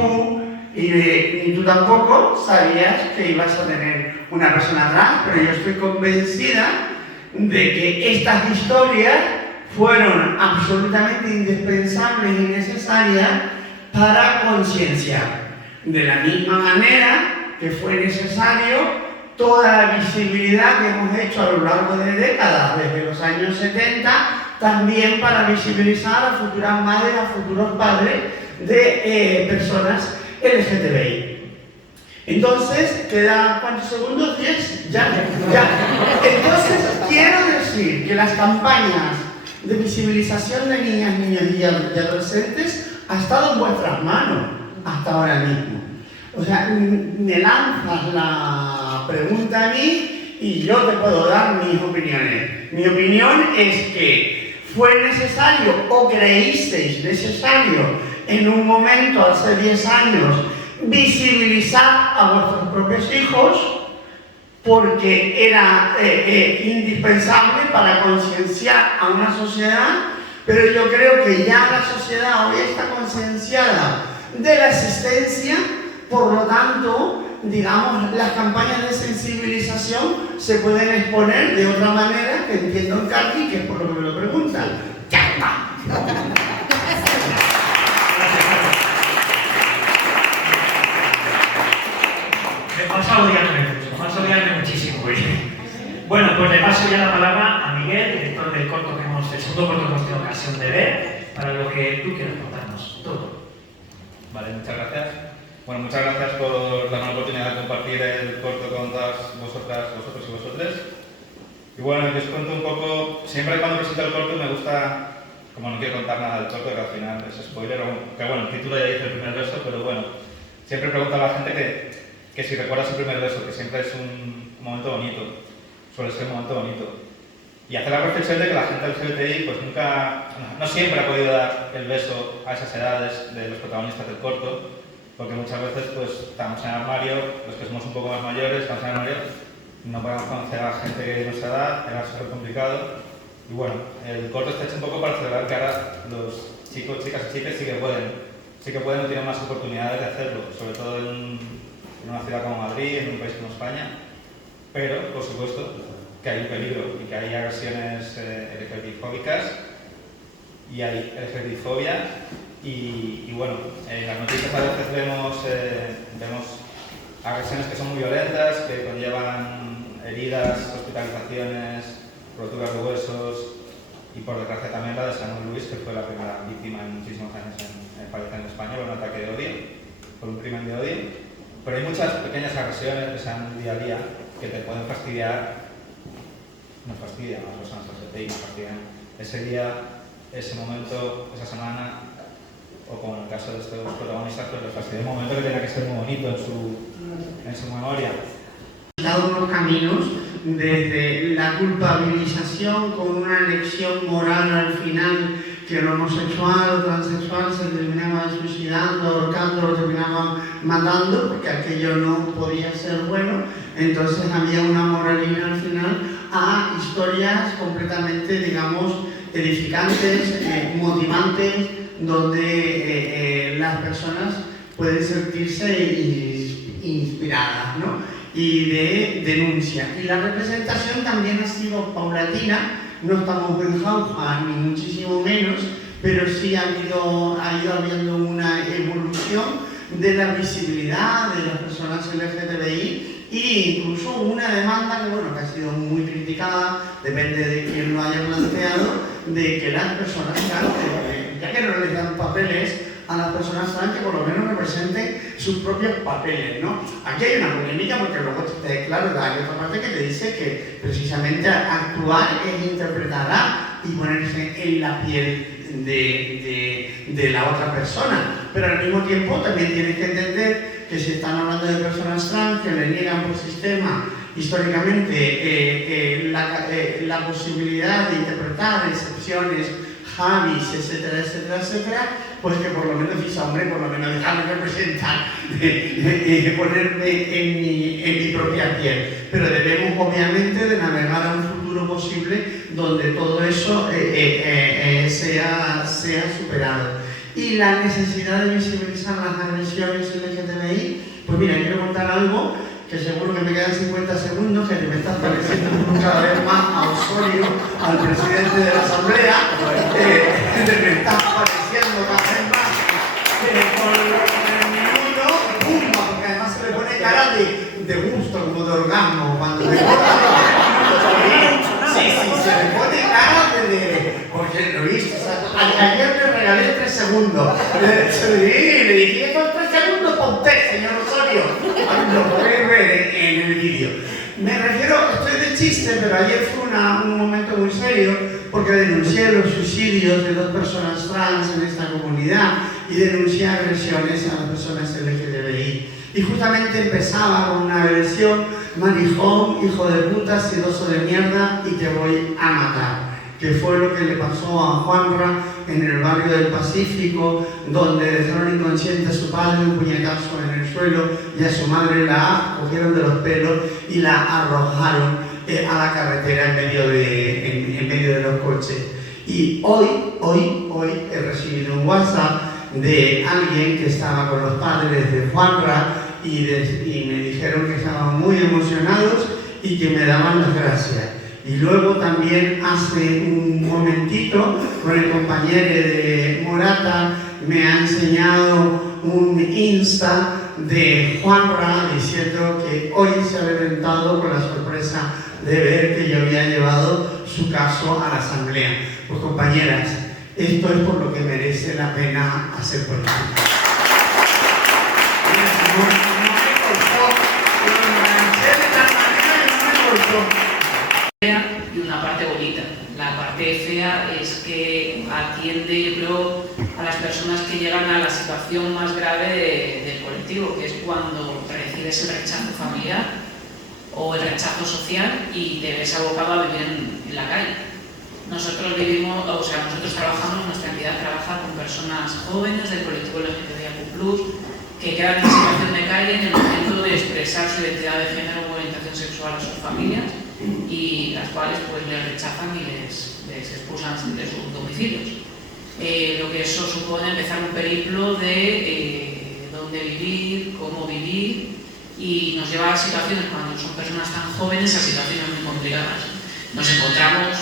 tú, ni tú tampoco, sabías que ibas a tener una persona trans, pero yo estoy convencida de que estas historias fueron absolutamente indispensables y necesarias para concienciar. De la misma manera que fue necesario toda la visibilidad que hemos hecho a lo largo de décadas, desde los años 70, también para visibilizar a futuras madres, a futuros padres de personas LGTBI. Entonces, ¿queda cuántos segundos? ¿10? Ya. Entonces, quiero decir que las campañas de visibilización de niñas, niños y adolescentes ha estado en vuestras manos hasta ahora mismo. O sea, me lanzas la pregunta a mí y yo te puedo dar mis opiniones. Mi opinión es que fue necesario o creísteis necesario en un momento, hace 10 años, visibilizar a vuestros propios hijos porque era indispensable para concienciar a una sociedad, pero yo creo que ya la sociedad hoy está concienciada de la existencia, por lo tanto, digamos, las campañas de sensibilización se pueden exponer de otra manera, que entiendo en Katy, que es por lo que me lo preguntan. ¡Ya está! Vamos a odiarme muchísimo hoy. Bueno, pues le paso ya la palabra a Miguel, director del corto que el segundo corto que hemos tenido ocasión de ver, para lo que tú quieras contarnos. Todo. Vale, muchas gracias. Bueno, muchas gracias por darme la oportunidad de compartir el corto con todas vosotros y vosotros. Y bueno, yo os cuento un poco, siempre cuando presento el corto me gusta, como no quiero contar nada del corto, que al final es spoiler, que bueno, el título ya dice el primer verso, pero bueno, siempre pregunto a la gente que si recuerdas el primer beso, que siempre es un momento bonito, suele ser un momento bonito. Y hacer la reflexión de que la gente LGBTI pues no siempre ha podido dar el beso a esas edades de los protagonistas del corto, porque muchas veces pues estamos en el armario, los que somos un poco más mayores, estamos en el armario, no podemos conocer a la gente de nuestra edad, era súper complicado. Y bueno, el corto está hecho un poco para celebrar que ahora los chicos, chicas y chicas sí que pueden o tienen más oportunidades de hacerlo, sobre todo en una ciudad como Madrid, en un país como España, pero, por supuesto, que hay un peligro y que hay agresiones LGBTI-fóbicas y hay LGBTI-fobia y bueno, en las noticias a veces vemos agresiones que son muy violentas, que conllevan heridas, hospitalizaciones, roturas de huesos y por desgracia también la de Samuel Luis, que fue la primera víctima en muchísimos años en fallecer en España por un ataque de odio, por un crimen de odio. Pero hay muchas pequeñas agresiones que se dan día a día que te pueden fastidiar, nos fastidian a las personas LGBTI, nos fastidian ese día, ese momento, esa semana, o como en el caso de estos protagonistas, pues les fastidia un momento que tenía que ser muy bonito en su memoria. Dado unos caminos desde la culpabilización con una lección moral al final, que el homosexual o transexual se terminaba suicidando, ahorcando, lo terminaban matando porque aquello no podía ser bueno, entonces había una moralina al final a historias completamente, digamos, edificantes, motivantes, donde las personas pueden sentirse inspiradas, ¿no? Y de denuncia. Y la representación también ha sido paulatina, no estamos en jauja ni muchísimo menos, pero sí ha ido habiendo una evolución de la visibilidad de las personas LGTBI e incluso una demanda que, bueno, que ha sido muy criticada, depende de quién lo haya planteado, de que las personas trans, ya que no les dan papeles a las personas trans, que por lo menos representen sus propios papeles, ¿no? Aquí hay una polémica porque luego claro, hay otra parte que te dice que precisamente actuar es interpretar y ponerse en la piel de la otra persona, pero al mismo tiempo también tienes que entender que si están hablando de personas trans que le niegan por sistema históricamente la posibilidad de interpretar excepciones, Javis, etcétera, etcétera, etcétera, pues que por lo menos dice, hombre, por lo menos dejarme representar, ponerme en mi propia piel. Pero debemos obviamente de navegar a un futuro posible donde todo eso sea superado. y la necesidad de visibilizar las agresiones LGTBI. Pues mira, quiero contar algo que seguro que me quedan 50 segundos, que me está pareciendo cada vez más a Osorio, al presidente de la Asamblea, me está pareciendo cada vez más con el minuto, pumba, porque además se le pone cara de gusto, como de orgasmo, cuando se se le pone cara porque lo viste, ayer me regalé 3 segundos, le dije, con 3 segundos ponte, señor Osorio, lo podéis ver en el vídeo. Me refiero, estoy de chiste, pero ayer fue un momento muy serio, porque denuncié los suicidios de 2 personas trans en esta comunidad y denuncié agresiones a las personas LGTBI. Y justamente empezaba con una agresión: marijón, hijo de puta, sidoso de mierda y te voy a matar. Que fue lo que le pasó a Juanra en el barrio del Pacífico, donde dejaron inconsciente a su padre, un puñetazo en el suelo, y a su madre la cogieron de los pelos y la arrojaron a la carretera en medio de los coches. Y hoy he recibido un WhatsApp de alguien que estaba con los padres de Juanra y me dijeron que estaban muy emocionados y que me daban las gracias. Y luego también hace un momentito, con el compañero de Morata, me ha enseñado un Insta de Juanra diciendo que hoy se ha reventado con la sorpresa de ver que yo había llevado su caso a la Asamblea. Pues compañeras, esto es por lo que merece la pena hacer política. Y una parte bonita. La parte fea es que atiende, yo creo, a las personas que llegan a la situación más grave del colectivo, que es cuando recibes el rechazo familiar o el rechazo social y te ves abocado a vivir en la calle. Nosotros trabajamos, nuestra entidad trabaja con personas jóvenes del colectivo LGTBIQ+, que quedan en situación de calle en el momento de expresar su identidad de género o orientación sexual a sus familias, y las cuales pues les rechazan y les expulsan de sus domicilios. Lo que eso supone empezar un periplo de dónde vivir, cómo vivir, y nos lleva a situaciones, cuando son personas tan jóvenes, a situaciones muy complicadas. Nos encontramos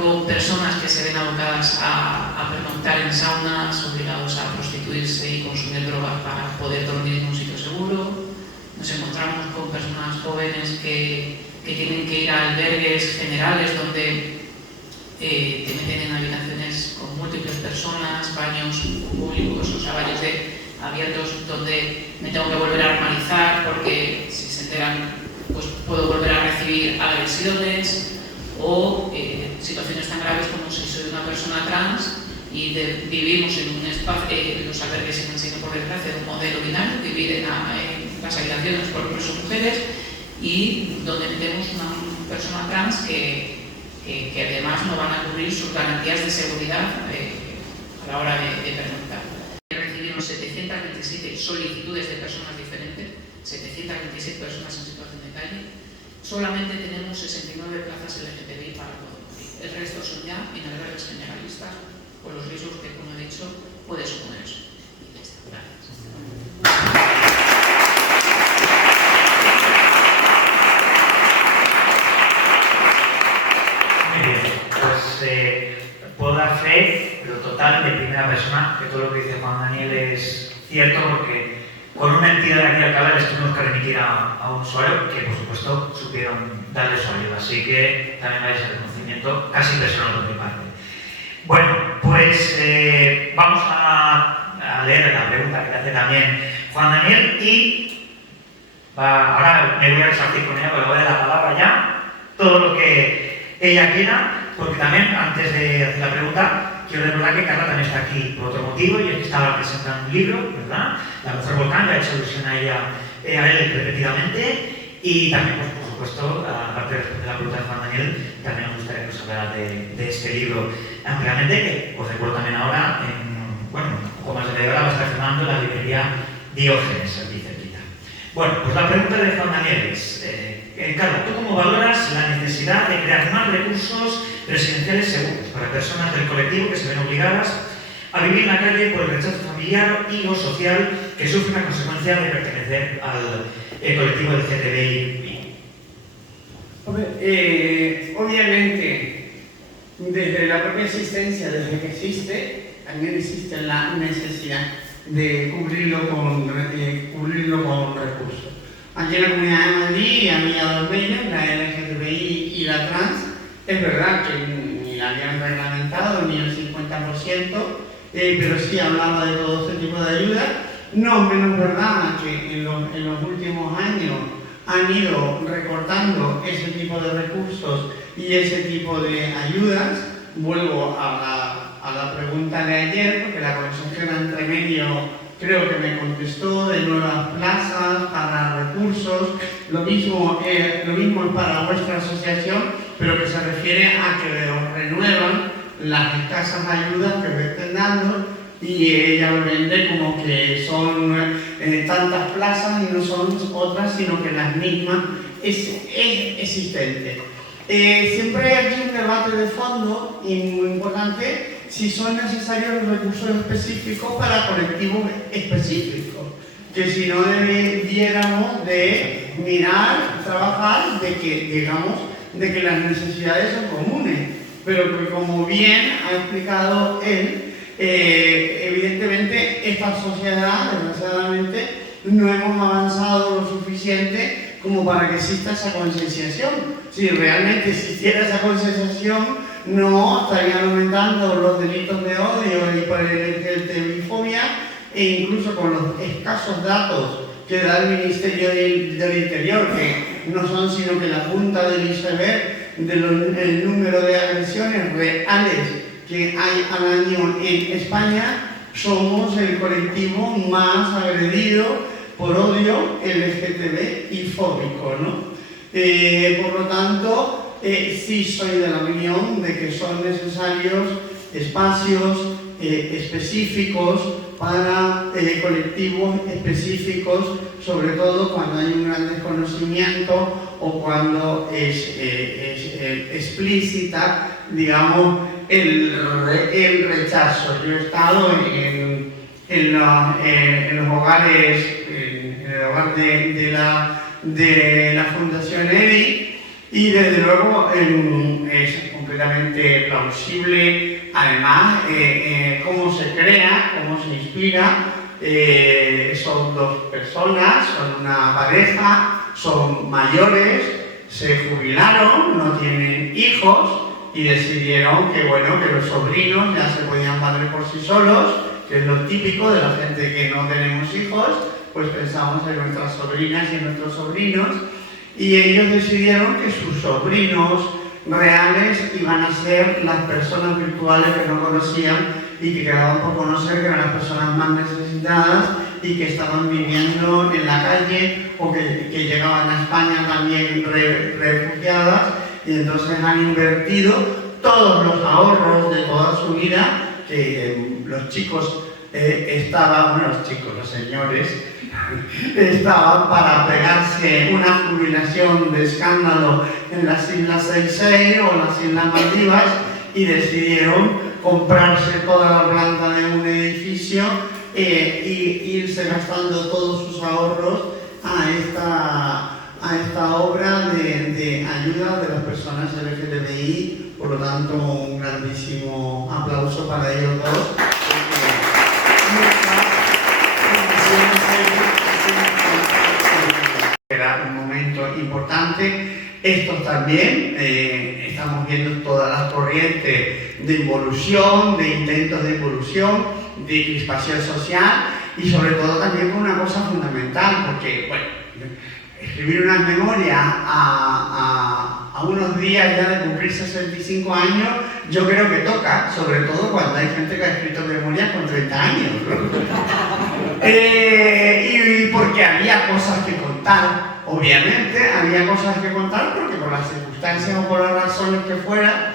con personas que se ven abocadas a pernoctar en saunas, obligados a prostituirse y consumir drogas para poder dormir en un sitio seguro. Nos encontramos con personas jóvenes que tienen que ir a albergues generales donde te meten en habitaciones con múltiples personas, baños públicos, o sea, baños abiertos, donde me tengo que volver a armonizar porque si se enteran pues puedo volver a recibir agresiones, o situaciones tan graves como si soy una persona trans y vivimos en un espacio, los albergues se enseñan por desgracia de un modelo binario, vivir en las habitaciones por hombres o mujeres, y donde tenemos una persona trans que además no van a cubrir sus garantías de seguridad a la hora de pernoctar. Recibimos 727 solicitudes de personas diferentes, 727 personas en situación de calle. Solamente tenemos 69 plazas LGTBI para todo. El resto son ya en albergues generalistas, con los riesgos que, como he dicho, puede suponer eso. Y ya está. Gracias. Muy bien, pues puedo dar fe, pero total, de primera persona, que todo lo que dice Juan Daniel es cierto, porque con una entidad de aquí de Alcalá les tuvimos que remitir a un usuario que, por supuesto, supieron darle su ayuda. Así que también hay ese reconocimiento casi personal por mi parte. Bueno, pues vamos a leer la pregunta que le hace también Juan Daniel y ahora me voy a resarcir con ella, porque le voy a dar la palabra ya, todo lo que ella quiera, porque también, antes de hacer la pregunta, quiero recordar que Carla también está aquí por otro motivo, y es que estaba presentando un libro, ¿verdad? La Mujer Volcán, que ha hecho alusión a él repetidamente, y también, pues, por supuesto, aparte de responder la pregunta de Juan Daniel, también nos gustaría que os hablara de este libro ampliamente, que os recuerdo también ahora, un poco más de media hora va a estar firmando la librería Diógenes, aquí cerquita. Bueno, pues la pregunta de Juan Daniel es, Carla, ¿tú cómo valoras la necesidad de crear más recursos residenciales seguros para personas del colectivo que se ven obligadas a vivir en la calle por el rechazo familiar y o social que sufren a consecuencia de pertenecer al colectivo LGTBI. Obviamente, desde la propia existencia, desde que existe, también existe la necesidad de cubrirlo con recursos. Aquí en la Comunidad de Madrid había dos leyes, la LGTBI y la trans. Es verdad que ni la habían reglamentado ni el 50%, pero sí hablaba de todo este tipo de ayudas. No menos verdad que en los últimos años han ido recortando ese tipo de recursos y ese tipo de ayudas. Vuelvo a la pregunta de ayer, porque la consejera entre medio creo que me contestó de nuevas plazas para recursos. Lo mismo es para vuestra asociación, pero que se refiere a que os renuevan las escasas ayudas que os estén dando, y ella lo vende como que son tantas plazas y no son otras, sino que las mismas es existente. Siempre hay aquí un debate de fondo y muy importante si son necesarios los recursos específicos para colectivos específicos, que si no debiéramos de mirar, trabajar de que las necesidades son comunes, pero que, como bien ha explicado él, evidentemente esta sociedad, desgraciadamente, no hemos avanzado lo suficiente como para que exista esa concienciación. Si realmente existiera esa concienciación, no estarían aumentando los delitos de odio y por LGTBI-fobia, e incluso con los escasos datos que da el Ministerio del Interior, que no son sino que la punta del iceberg del número de agresiones reales que hay al año en España, somos el colectivo más agredido por odio LGTBI-fóbico, ¿no? Por lo tanto, sí soy de la opinión de que son necesarios espacios específicos para colectivos específicos, sobre todo cuando hay un gran desconocimiento o cuando es explícita, digamos, el rechazo. Yo he estado en los hogares, en el hogar de la Fundación EDI, y desde luego es completamente plausible, además, cómo se crea, cómo se inspira. Son dos personas, son una pareja, son mayores, se jubilaron, no tienen hijos y decidieron que, bueno, que los sobrinos ya se podían valer por sí solos, que es lo típico de la gente que no tenemos hijos, pues pensamos en nuestras sobrinas y en nuestros sobrinos, y ellos decidieron que sus sobrinos reales iban a ser las personas virtuales que no conocían y que quedaban por conocer, que eran las personas más necesitadas y que estaban viviendo en la calle o que llegaban a España también refugiadas, y entonces han invertido todos los ahorros de toda su vida, que los chicos los señores estaban para pegarse una jubilación de escándalo en las Islas Seychelles o en las Islas Maldivas, y decidieron comprarse toda la planta de un edificio y irse gastando todos sus ahorros a esta obra de ayuda de las personas LGTBI. Por lo tanto, un grandísimo aplauso para ellos dos. Era un momento importante. Estos también, estamos viendo todas las corrientes de involución, de intentos de involución, de crispación social, y sobre todo también con una cosa fundamental, porque, bueno, escribir unas memorias a unos días ya de cumplir 65 años, yo creo que toca, sobre todo cuando hay gente que ha escrito memorias con 30 años, ¿no? Y porque había cosas que contar. Obviamente había cosas que contar, porque por las circunstancias o por las razones que fueran,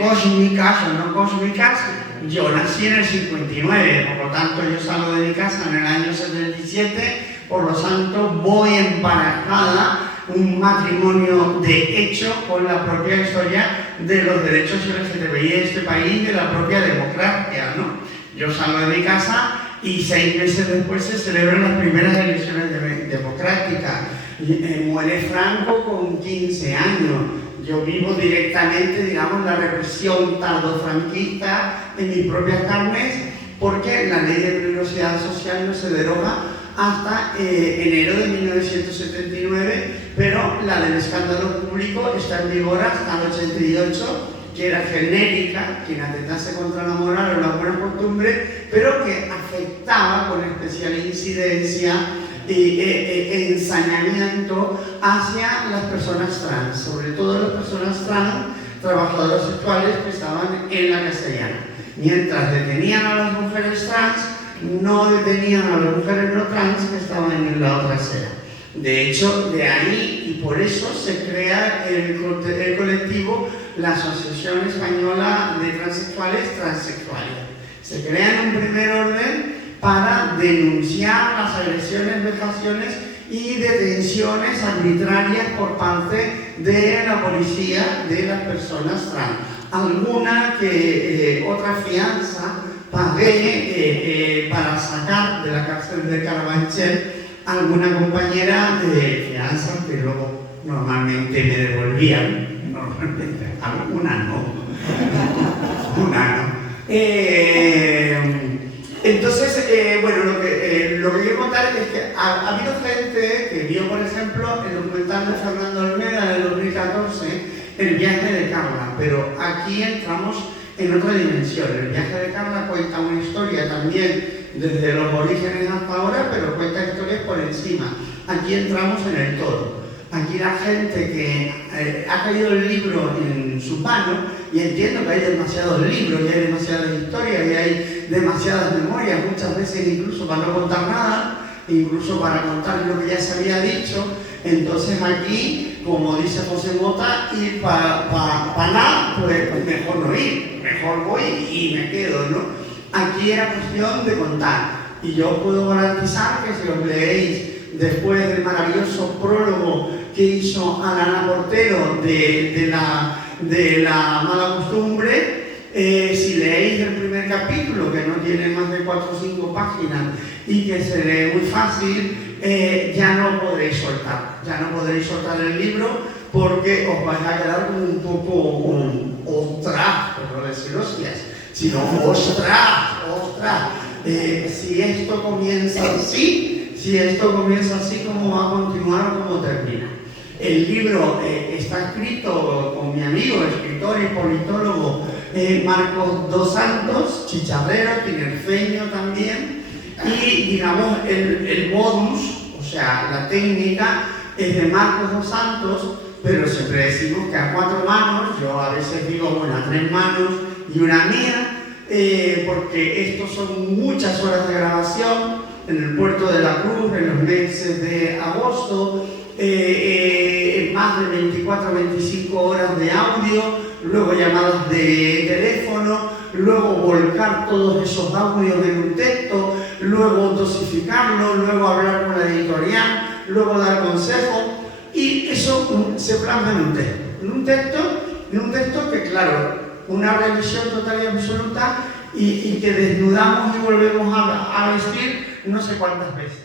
cósmicas o no cósmicas, yo nací en el 59, por lo tanto yo salgo de mi casa en el año 77, por lo tanto voy emparejada un matrimonio de hecho con la propia historia de los derechos LGTBI en este país, de la propia democracia, ¿no? Yo salgo de mi casa y 6 meses después se celebran las primeras elecciones democráticas. Muere Franco con 15 años. Yo vivo directamente, digamos, la represión tardofranquista en mis propias carnes, porque la ley de peligrosidad social no se deroga hasta enero de 1979, pero la del escándalo público está en vigor hasta el 88, que era genérica, que atentase contra la moral o la buena costumbre, pero que afectaba con especial incidencia y ensañamiento hacia las personas trans, sobre todo las personas trans, trabajadoras sexuales que estaban en la Castellana. Mientras detenían a las mujeres trans, no detenían a las mujeres no trans que estaban en la otra acera. De hecho, de ahí y por eso se crea el colectivo, la Asociación Española de Transexuales, Transexuales. Se crea en un primer orden para denunciar las agresiones, vejaciones y detenciones arbitrarias por parte de la policía de las personas trans. Alguna que otra fianza pagué para sacar de la cárcel de Carabanchel a alguna compañera de fianza que luego normalmente me devolvían, normalmente, alguna no, una no. Entonces, bueno, lo que quiero contar es que ha habido gente que vio, por ejemplo, el documental de Fernando Olmeda del 2014, El viaje de Carla, pero aquí entramos en otra dimensión. El viaje de Carla cuenta una historia también desde los orígenes hasta ahora, pero cuenta historias por encima. Aquí entramos en el todo. Aquí la gente que ha caído el libro en su mano, y entiendo que hay demasiados libros, y hay demasiadas historias, y hay demasiadas memorias, muchas veces incluso para no contar nada, incluso para contar lo que ya se había dicho. Entonces aquí, como dice José Mota, ir para nada, pues mejor no ir, mejor voy y me quedo, ¿no? Aquí era cuestión de contar, y yo puedo garantizar que si os leéis después del maravilloso prólogo que hizo Alana Portero de la mala costumbre, si leéis el primer capítulo, que no tiene más de 4 o 5 páginas y que se lee muy fácil, ya no podréis soltar el libro, porque os vais a quedar como un poco ostras, por no decir hostias, sino ostras, si esto comienza así, ¿cómo va a continuar o cómo termina? El libro está escrito con mi amigo, escritor y politólogo Marcos dos Santos, chicharrero, tinerfeño también, y digamos el modus, o sea, la técnica es de Marcos dos Santos, pero siempre decimos que a 4 manos, yo a veces digo, bueno, a 3 manos y una mía, porque estos son muchas horas de grabación en el puerto de la Cruz, en los meses de agosto, más de 24 o 25 horas de audio, luego llamadas de teléfono, luego volcar todos esos audios en un texto, luego dosificarlo, luego hablar con la editorial, luego dar consejos, y eso se plasma en un texto que, claro, una revisión total y absoluta, y que desnudamos y volvemos a vestir no sé cuántas veces.